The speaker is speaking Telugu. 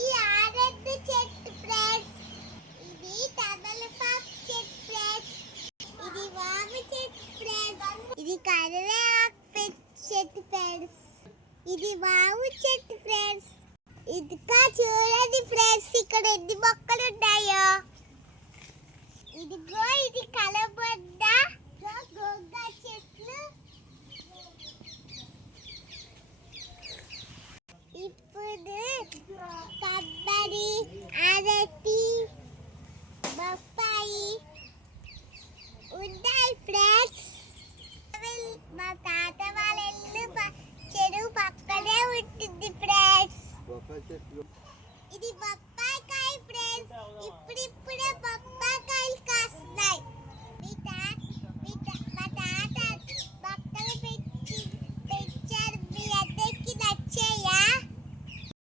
ఈ ఆరెంజ్ చెట్టు ఫ్రెండ్స్, ఇది తమలపాకు చెట్టు ఫ్రెండ్స్, ఇది వామ చెట్టు ఫ్రెండ్స్, ఇది కరివేపాకు చెట్టు ఫ్రెండ్స్, ఇది వాము చెట్టు ఫ్రెండ్స్. ఇంకా చూడండి ఫ్రెండ్స్, ఇక్కడ ఎన్ని మొక్కలు ఉన్నాయో. ఇదిగో ఇది కలబంద.